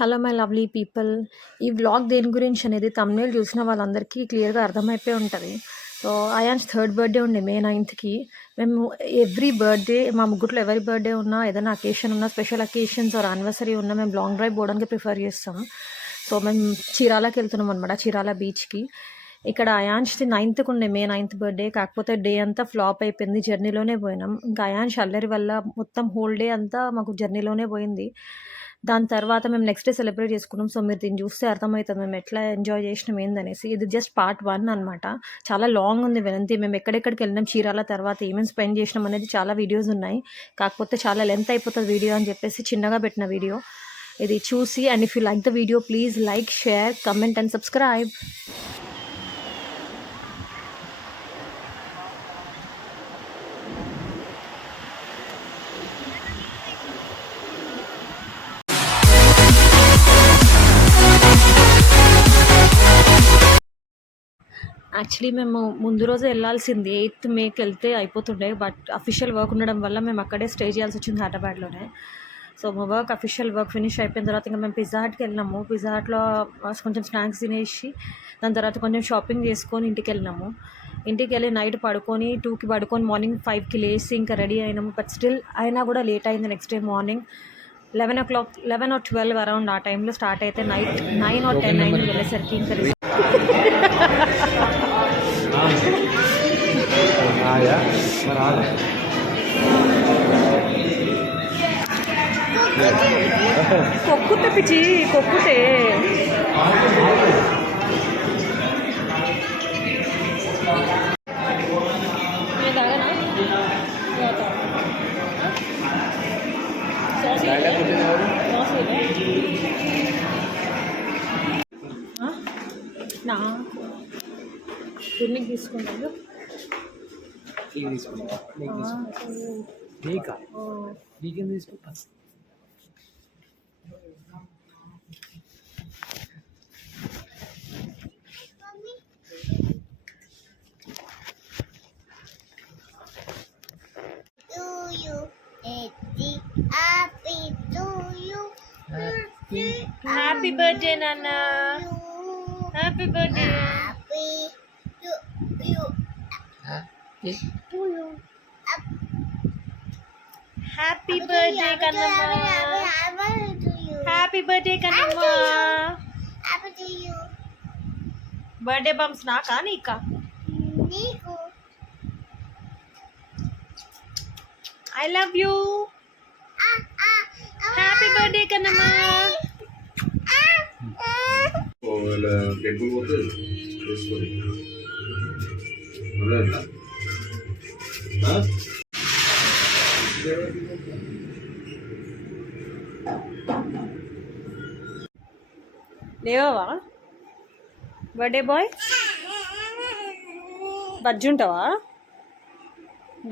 Hello my lovely people. ఈ vlog దేని గురించి అనేది థంబ్‌నెయిల్ చూసిన వాళ్ళందరికీ క్లియర్‌గా అర్థమైపోయి ఉంటది. సో, అయాన్స్ థర్డ్ బర్త్‌డే ఉండే మే 9థ్‌కి. మేము ఎవ్రీ బర్త్‌డే మా ముగ్గురిలో ఎవరి బర్త్‌డే ఉన్నా, ఏదైనా అకేషన్ ఉన్నా, స్పెషల్ అకేషన్స్ ఆర్ యానివర్సరీ ఉన్నా మేము లాంగ్ డ్రైవ్ పోవడానికి ప్రిఫర్ చేస్తాం. సో, మేము చీరాలకెళ్తున్నాం అనమాట. చీరాల బీచ్‌కి. ఇక్కడ అయాన్ష్‌ది 9థ్‌కి ఉండే మే 9థ్ బర్త్‌డే. కాకపోతే డే అంతా ఫ్లాప్ అయిపోయింది. జర్నీలోనే పోయినాం. ఇంకా అయాన్ష్ అల్లరి వల్ల మొత్తం హోల్ డే అంతా మాకు జర్నీలోనే పోయింది. దాని తర్వాత మేము నెక్స్ట్ డే సెలబ్రేట్ చేసుకున్నాం. సో, మీరు దీన్ని చూస్తే అర్థమవుతుంది మేము ఎట్లా ఎంజాయ్ చేసినాం ఏందనేసి. ఇది జస్ట్ పార్ట్ 1 అనమాట. చాలా లాంగ్ ఉంది వెనంతి. మేము ఎక్కడెక్కడికి వెళ్ళినాం, చీరాల తర్వాత ఏమేమి స్పెండ్ చేసినాం అనేది చాలా వీడియోస్ ఉన్నాయి. కాకపోతే చాలా లెంత్ అయిపోతుంది వీడియో అని చెప్పేసి చిన్నగా పెట్టిన వీడియో. ఇది చూసి and if you like the video please like, share, comment and subscribe. Actually మేము ముందు రోజే వెళ్ళాల్సింది 8th మేకి వెళ్తే అయిపోతుండే. బట్ అఫీషియల్ వర్క్ ఉండడం వల్ల మేము అక్కడే స్టే చేయాల్సి వచ్చింది హైదరాబాద్లోనే. సో మా అఫీషియల్ వర్క్ ఫినిష్ అయిపోయిన తర్వాత ఇంకా మేము పిజ్జా హట్కి వెళ్ళినాము. పిజ్జా హట్లో కొంచెం స్నాక్స్ తినేసి దాని తర్వాత కొంచెం షాపింగ్ చేసుకొని ఇంటికి వెళ్ళినాము. ఇంటికి వెళ్ళి నైట్ పడుకొని 2కి పడుకొని మార్నింగ్ 5కి లేచి ఇంకా రెడీ అయినాము. బట్ స్టిల్ అయినా కూడా లేట్ అయింది. Next day morning 11 or 12 around ఆ టైంలో స్టార్ట్ అయితే నైట్ 9 or 10 అయింది వెళ్ళేసరికి. ఇంకా కొక్కుతే పిచ్చి కొక్కుతే నా ఎన్ని తీసుకుంటాను నీకేం తీసుకుంటా హ్యాపీ బర్త్డే నాన్న. Happy birthday. Happy birthday Kannamma. Happy birthday కన్నమ్మ. బర్త్డే బంప్స్ నాకా నీకా? I love you. Happy birthday కన్నమ్మ. లేవా బర్త్డే బాయ్? బజ్జుంటావా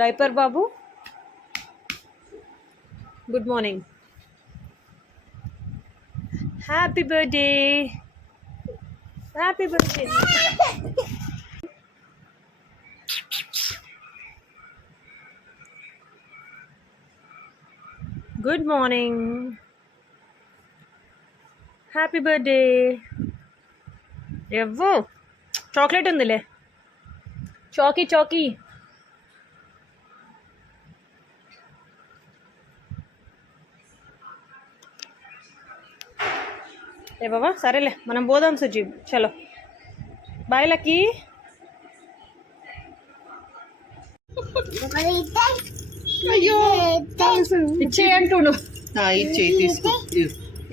డైపర్ బాబు? Good morning. Happy birthday. Happy birthday. Good morning. Happy birthday. ఎవ్వు చాక్లెట్ ఉందిలే. చాకీ చాకీ. ఏ బాబా సరేలే మనం పోదాం సుజీ. చలో బాయ్ లక్కీ. అయ్యో ఇచ్చే అంటుండు.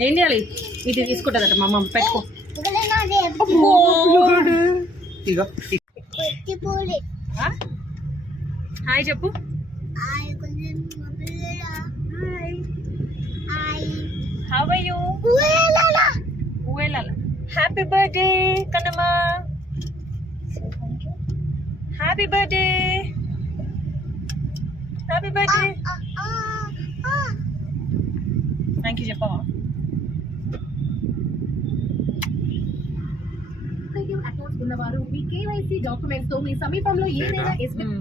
ఏం చేయాలి? ఇది తీసుకుంటుందట మా అమ్మ. పెట్టుకో. హాయ్ చెప్పు. How are you? Happy birthday Kannamma. Happy birthday. Happy birthday. Thank you చెప్పవా? ఉన్నవారు మీ కేవైసీ డాక్యుమెంట్స్ తో మీ సమీపంలో ఏదైనా ఎస్బీఐ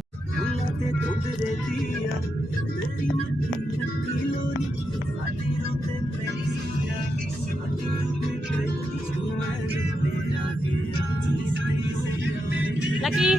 లక్కీ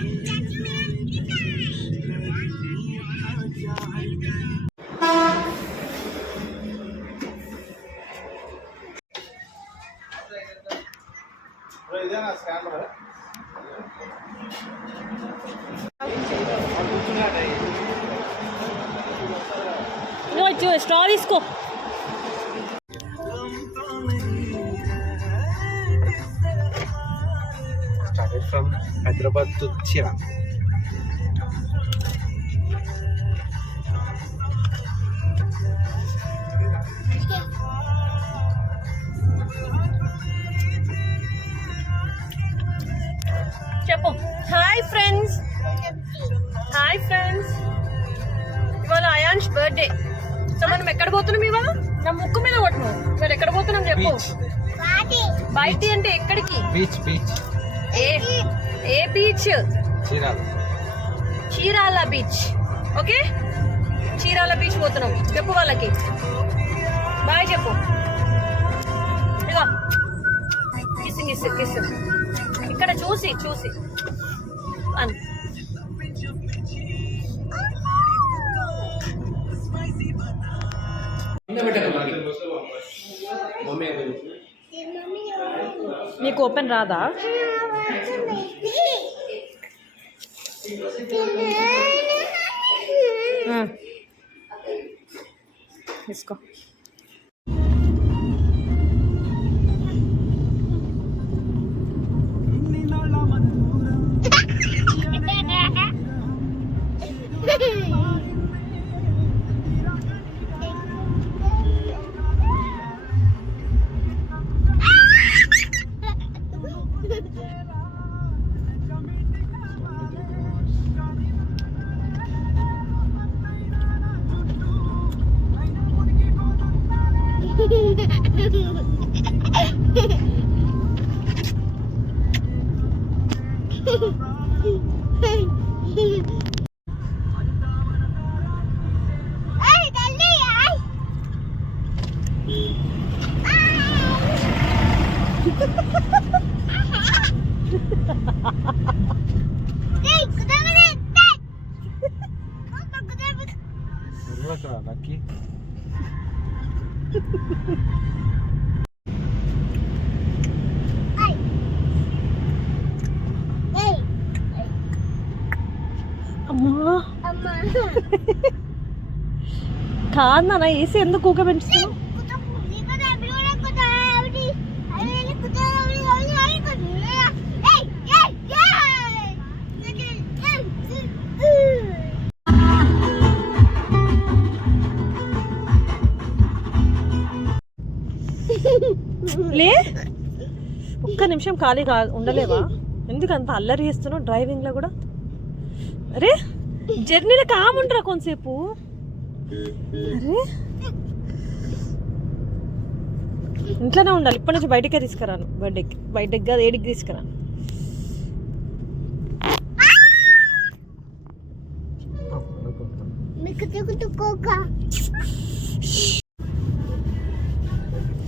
స్ట్రా తీసుకో. Started from Hyderabad to Chirag. చెప్పు. Hi friends, hi friends. ఇవాళ అయాన్ష్ బర్త్డే. సో మనం ఎక్కడ పోతున్నాం ఇవాళ? నా ముక్కు మీద కొట్టున్నాం. ఇవాళ ఎక్కడ పోతున్నాం చెప్పు. బయట అంటే ఎక్కడికి? Beach, beach. ఏ beach? Chirag. Chirala beach. Okay, Chirala beach పోతున్నాం. చెప్పు వాళ్ళకి బాయ్ చెప్పు. ఇగో కిస్సింగ్ కిస్ కిస్ ఇక్కడ చూసి చూసి అని. నీకు ఓపెన్ రాదా? తీసుకో. Lucky. అమ్మా కాదు నాన్న, వేసి ఎందుకు ఊక పెంచుతున్నావు? లే, ఒక్క నిమిషం ఖాళీగా ఉండలేవా? ఎందుకు అంత అల్లరి చేస్తున్నావు డ్రైవింగ్లో కూడా? అరే జర్నీలో కాముంటారా కొంతసేపు? అరే ఇంట్లోనే ఉండాలి. ఇప్పటి నుంచి బయటకే తీసుకురాను. బర్త్డేకి బయటకి కాదు, ఏడికి తీసుకురాను.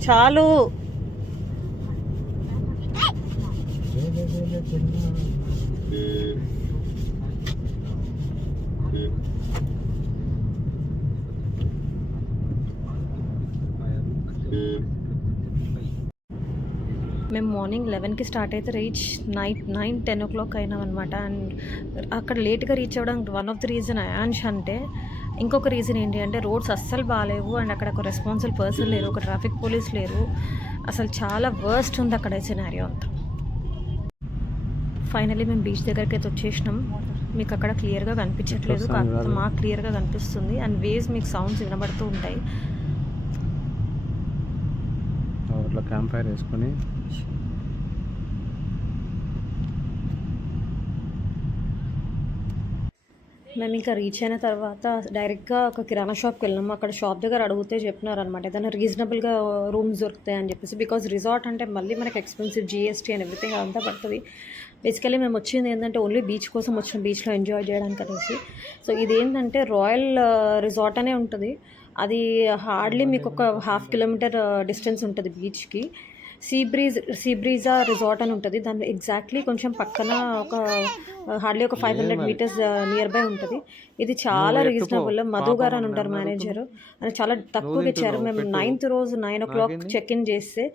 చాలు. మేము మార్నింగ్ 11కి స్టార్ట్ అయితే రీచ్ నైట్ 9-10 o'clock అయినాం అనమాట. అండ్ అక్కడ లేట్గా రీచ్ అవ్వడానికి one of the reason Ayansh అంటే. ఇంకొక రీజన్ ఏంటి అంటే రోడ్స్ అస్సలు బాగాలేవు. అండ్ అక్కడ ఒక రెస్పాన్సిబుల్ పర్సన్ లేరు, ఒక ట్రాఫిక్ పోలీస్ లేరు. అసలు చాలా వర్స్ట్ ఉంది అక్కడ సినారియో అంతా. ఫైనలీ మేము బీచ్ దగ్గరికి అయితే వచ్చేసినాం. మీకు అక్కడ క్లియర్గా కనిపించట్లేదు, కాకపోతే మాకు క్లియర్గా కనిపిస్తుంది. అండ్ వేవ్స్ మీకు సౌండ్స్ వినబడుతూ ఉంటాయి. క్యాంప్ ఫైర్ వేసుకొని మేము ఇంకా రీచ్ అయిన తర్వాత డైరెక్ట్గా ఒక కిరాణా షాప్కి వెళ్ళాము. అక్కడ షాప్ దగ్గర అడిగితే చెప్పినారు అనమాట, ఏదైనా రీజనబుల్గా రూమ్స్ దొరుకుతాయి అని చెప్పేసి. బికాజ్ రిసార్ట్ అంటే మళ్ళీ మనకి ఎక్స్పెన్సివ్, GST అండ్ ఎవ్రీథింగ్ అంతా పడుతుంది. బేసికలీ మేము వచ్చింది ఏంటంటే ఓన్లీ బీచ్ కోసం వచ్చిన, బీచ్లో ఎంజాయ్ చేయడానికి అనేసి. సో ఇది ఏంటంటే రాయల్ రిసార్ట్ అనే ఉంటుంది. అది హార్డ్లీ మీకు ఒక 1/2 kilometer డిస్టెన్స్ ఉంటుంది బీచ్కి. సీ బ్రీజా రిసార్ట్ అని ఉంటుంది. దాని ఎగ్జాక్ట్లీ కొంచెం పక్కన ఒక హార్డ్లీ ఒక 500 మీటర్స్ నియర్ బై ఉంటుంది. ఇది చాలా రీజనబుల్. మధు గారు అని ఉంటారు మేనేజర్, అని చాలా తక్కువగా ఇచ్చారు. మేము 9th రోజు 9 o'clock చెక్ ఇన్ చేస్తే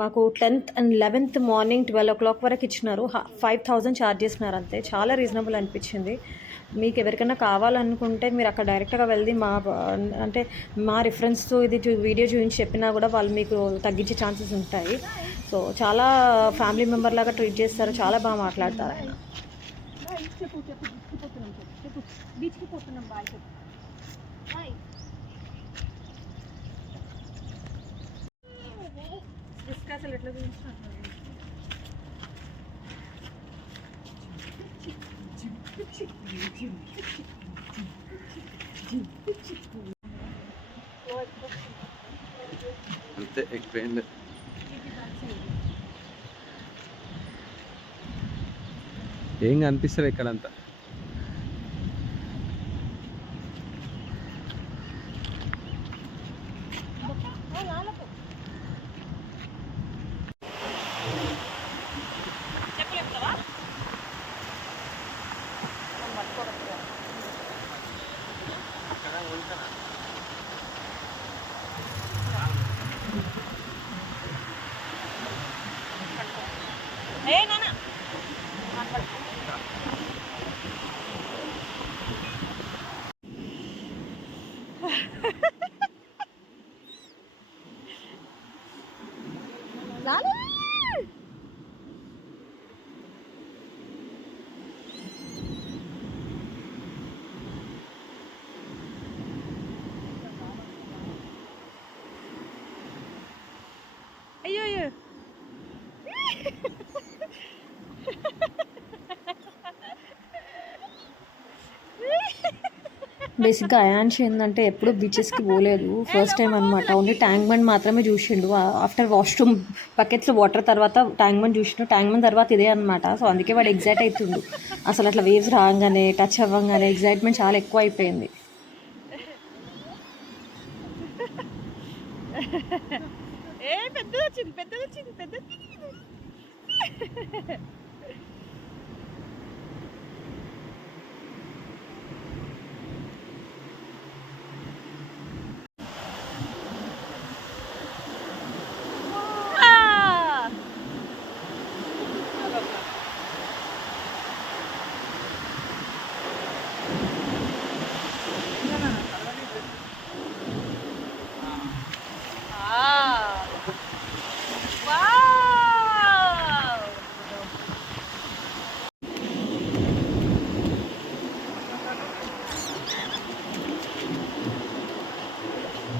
మాకు 10th and 11th morning 12 o'clock వరకు ఇచ్చినారు. 5,000 ఛార్జ్ చేసినారు అంతే. చాలా రీజనబుల్ అనిపించింది. మీకు ఎవరికైనా కావాలనుకుంటే మీరు అక్కడ డైరెక్ట్గా వెళ్ళి అంటే మా రిఫరెన్స్తో ఇది వీడియో చూపించి చెప్పినా కూడా వాళ్ళు మీకు తగ్గించే ఛాన్సెస్ ఉంటాయి. సో చాలా ఫ్యామిలీ మెంబర్ లాగా ట్రీట్ చేస్తారు. చాలా బాగా మాట్లాడతారు ఆయన. అంతే ఎక్కువైంది. ఏం కనిపిస్తుంది ఇక్కడంతా. అయ్యో బేసిక్గా అయాన్ష్ ఏంటంటే ఎప్పుడు బీచెస్కి పోలేదు, ఫస్ట్ టైం అనమాట. ఓన్లీ ట్యాంక్ బండ్ మాత్రమే చూసిండు. ఆఫ్టర్ వాష్రూమ్ బకెట్స్లో వాటర్ తర్వాత ట్యాంక్ బండ్ చూసిండు. ట్యాంక్ బండ్ తర్వాత ఇదే అనమాట. సో అందుకే వాడు ఎగ్జైట్ అవుతుండు. అసలు అట్లా వేవ్స్ రాగానే టచ్ అవ్వగానే ఎగ్జైట్మెంట్ చాలా ఎక్కువ అయిపోయింది.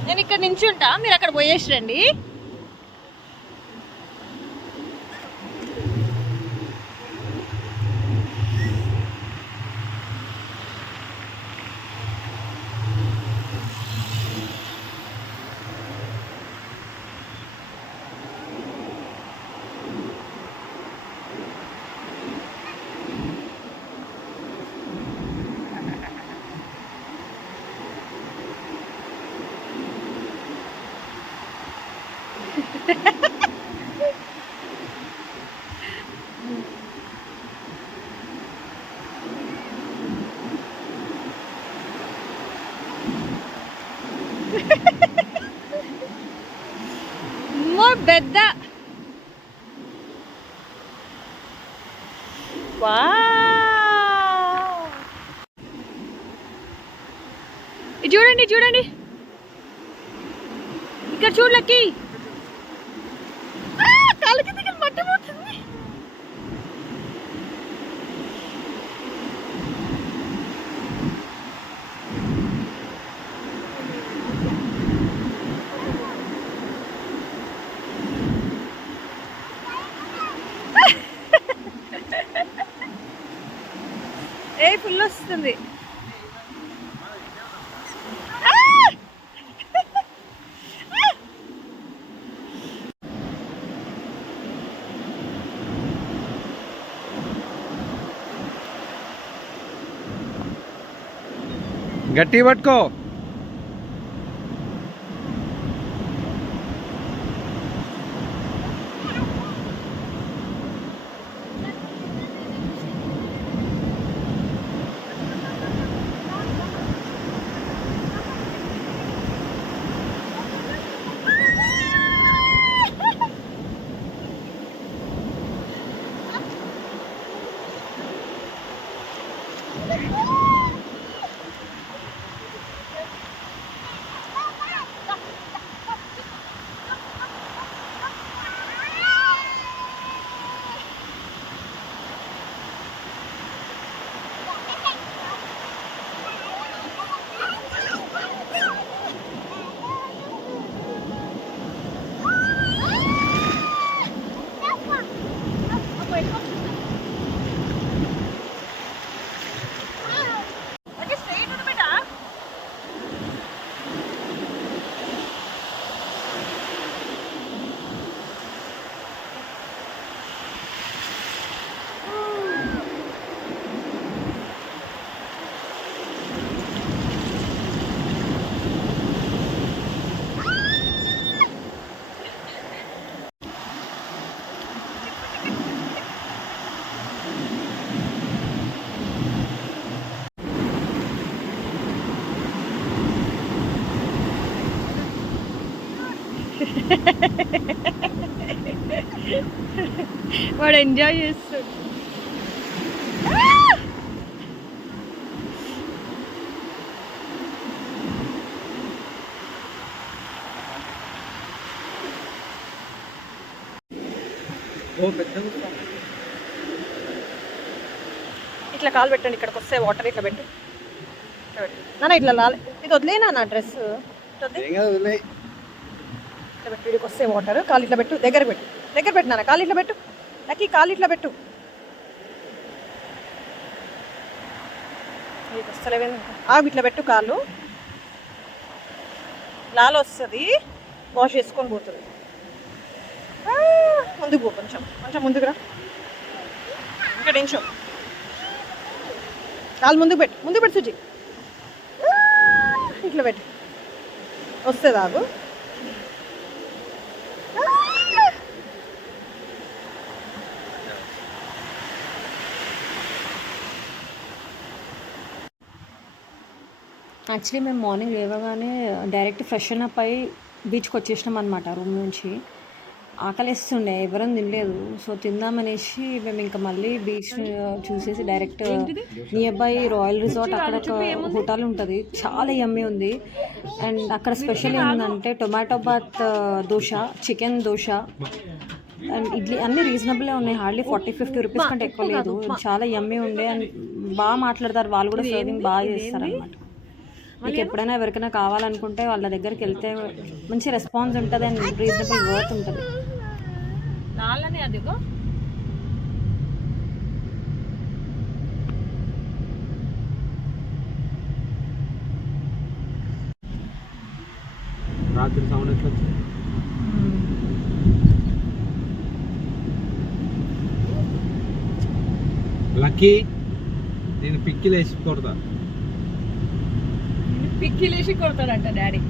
నేను ఇక్కడ నించుంటా, మీరు అక్కడ పోయేసి రండి. పెద్ద చూడండి చూడండి, ఇక్కడ చూడలకి కాళ్ళకి దగ్గర మట్టి పోతుంది. ఫుల్ వస్తుంది. గట్టి పట్టుకో. వాడు ఎంజాయ్ చేస్తాడు. ఇట్లా కాలు పెట్టండి, ఇక్కడికి వస్తే వాటర్ ఇట్లా పెట్టు. నాన్న ఇట్లా లాలి, ఇది వదిలేనా నా డ్రెస్ ఇట్లా పెట్టు, ఇక్కడికి వస్తే వాటర్. కాలు ఇట్లా పెట్టు, దగ్గర పెట్టు నాన్న, కాలు ఇట్లా పెట్టు. లక్కీ కాలు ఇట్లా పెట్టు. ఇది వస్తలేవే, ఆగు ఇట్లా పెట్టు కాళ్ళు. లాల్ వస్తుంది, వాష్ చేసుకొని పోతుంది. ముందుకు పో, కొంచెం ముందుకు రా. ఇక్కడ నిమిషం కాలు ముందుకు పెట్టు సుజీ. ఇట్లా పెట్టు, వస్తుంది ఆగు. యాక్చువల్లీ మేము మార్నింగ్ లేవగానే డైరెక్ట్ ఫ్రెషన్ అప్ అయ్యి బీచ్కి వచ్చేసినాం అనమాట. రూమ్ నుంచి ఆకలిస్తుండే, ఎవరం తినలేదు. సో తిందామనేసి మేము ఇంకా మళ్ళీ బీచ్ చూసేసి direct near by royal resort, అక్కడ ఒక హోటల్ ఉంటుంది, చాలా యమ్మీ ఉంది. అండ్ అక్కడ స్పెషల్ ఏంటంటే tomato bath dosa, chicken dosa and idli అన్నీ రీజనబుల్గా ఉన్నాయి. హార్డ్లీ 40-50 రూపీస్ కంటే ఎక్కువ లేదు. చాలా యమ్మీ ఉండే అండ్ బాగా మాట్లాడతారు వాళ్ళు కూడా, సర్వింగ్ బాగా చేస్తారు అనమాట. మీకు ఎప్పుడైనా ఎవరికైనా కావాలనుకుంటే వాళ్ళ దగ్గరికి వెళ్తే మంచి రెస్పాన్స్ ఉంటుంది అండ్ రీజనబుల్ వర్త్ ఉంటుంది. రాత్రి సౌండ్ ఎట్లా వచ్చింది? లక్కీ నేను పిక్కిలేసి కొడతాడంట డాడీ,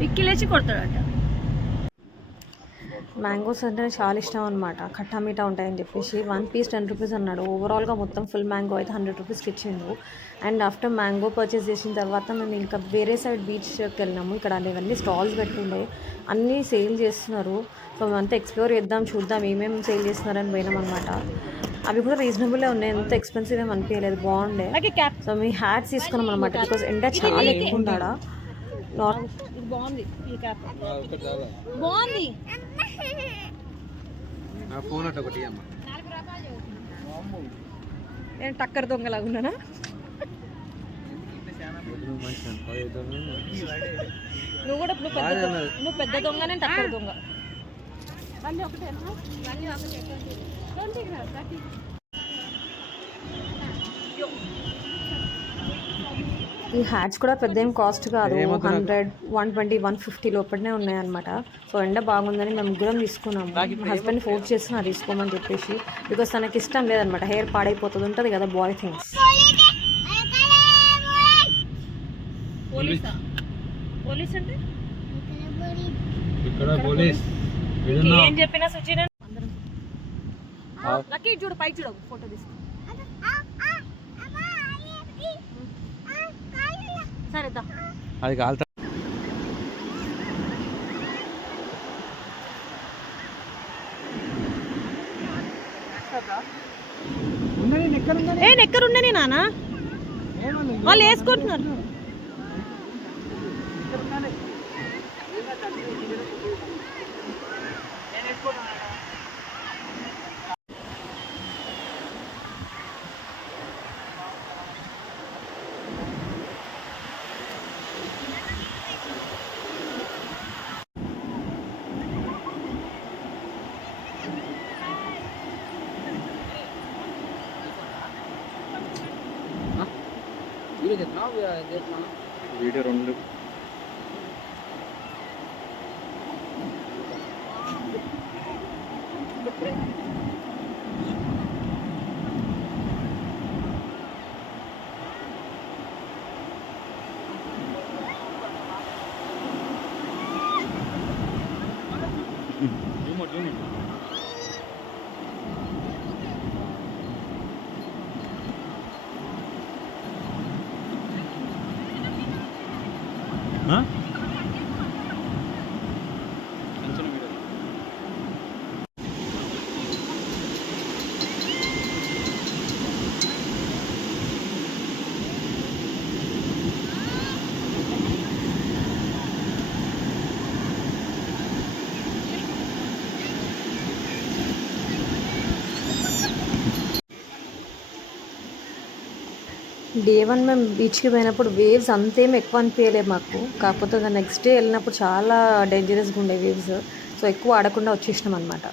పిక్కిలేసి కొడతాడంట. మ్యాంగోస్ అంటే చాలా ఇష్టం అనమాట, ఖట్టా మీఠా ఉంటాయని చెప్పేసి 1 పీస్ 10 రూపీస్ అన్నాడు. ఓవరాల్గా మొత్తం ఫుల్ మ్యాంగో అయితే 100 రూపీస్కి ఇచ్చిండు. అండ్ ఆఫ్టర్ మ్యాంగో పర్చేస్ చేసిన తర్వాత మేము ఇంకా వేరే సైడ్ బీచ్కి వెళ్ళినాము. ఇక్కడ ఇవన్నీ స్టాల్స్ పెట్టుండే, అన్నీ సేల్ చేస్తున్నారు. సో మేమంతా ఎక్స్ప్లోర్ చేద్దాం, చూద్దాం ఏమేమి సేల్ చేస్తున్నారని పోయినాం అనమాట. అవి కూడా రీజనబుల్గా ఉన్నాయి, ఎంత ఎక్స్పెన్సివ్ ఏమి అనిపించలేదు, బాగుండే. సో మీ హ్యాట్స్ తీసుకున్నాం అనమాట, బికాస్ ఎండ చాలా ఎక్కువ ఉన్నాడా. బాగుంది నేను టక్కర్ దొంగలాగా ఉన్నానా? నువ్వు కూడా నువ్వు పెద్ద దొంగ, నేను టక్కర్ దొంగ. ఈ హ్యాట్స్ కూడా పెద్ద ఏం కాస్ట్ కాదు, 100, 120, 150 లోపలనే ఉన్నాయన్నమాట. సో ఎండ బాగుందని మేము ముగ్గురం తీసుకున్నాము. మా హస్బెండ్ ఫోర్స్ చేస్తున్నా తీసుకోమని చెప్పేసి, బికాస్ తనకి ఇష్టం లేదనమాట, హెయిర్ పాడైపోతుంది ఉంటుంది కదా బాయ్ థింగ్స్. ఏం చెప్పినా సుచినా లక్కీ చూడు, పై చూడు, ఫోటో తీసుకో. సరే అది కాదు. ఎక్కడుండని నాన్న వాళ్ళు వేసుకుంటున్నారు. Video 2 Huh? డే 1 మేము బీచ్‌కి పోయినప్పుడు వేవ్స్ అంతేం ఎక్కువ అనిపియలేదు మాకు. కాకపోతే నెక్స్ట్ డే వెళ్ళినప్పుడు చాలా డేంజరస్‌గా ఉండే వేవ్స్. సో, ఎక్కువ ఆడకుండా వచ్చేసినాం అనమాట.